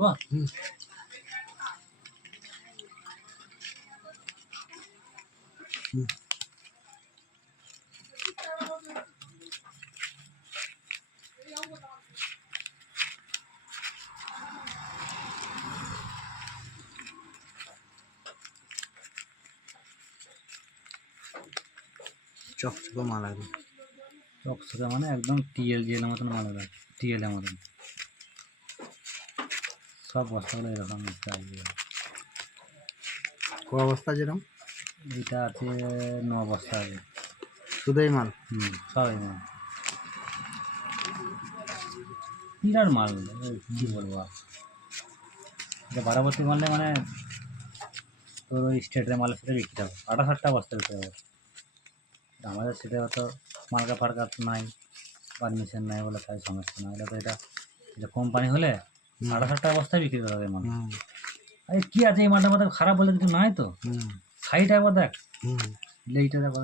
বাহ চকচকে মাল আছে, চকচকে মানে একদম টিএল জেলের মতন মাল হবে, টিএলের মতন। সব বস্তাগুলো এরকম আসবে। ক অবস্থা যেরকম এইটা আছে 9 বস্তা আছে। শুধু এই মাল? সব এই মাল, বিরাট মাল, কী বলবো আর। এটা বারাবতী মারলে মানে তোর ওই স্টেটের মালের সাথে বিক্রি হবে, 68টা বস্তা বিক্রি হবে। আমাদের সেটা হয়তো মার্কা ফার্কা নাই, পারমিশন নাই বলে তাই সমস্যা না হলে তো এটা কোম্পানি হলে 68টা বস্তায় বিক্রি করা হবে মাল। আরে কী আছে এই মালটার মধ্যে, খারাপ বলে কিছু নাই তো। সাইড একবার দেখ, লেইটা দেখ।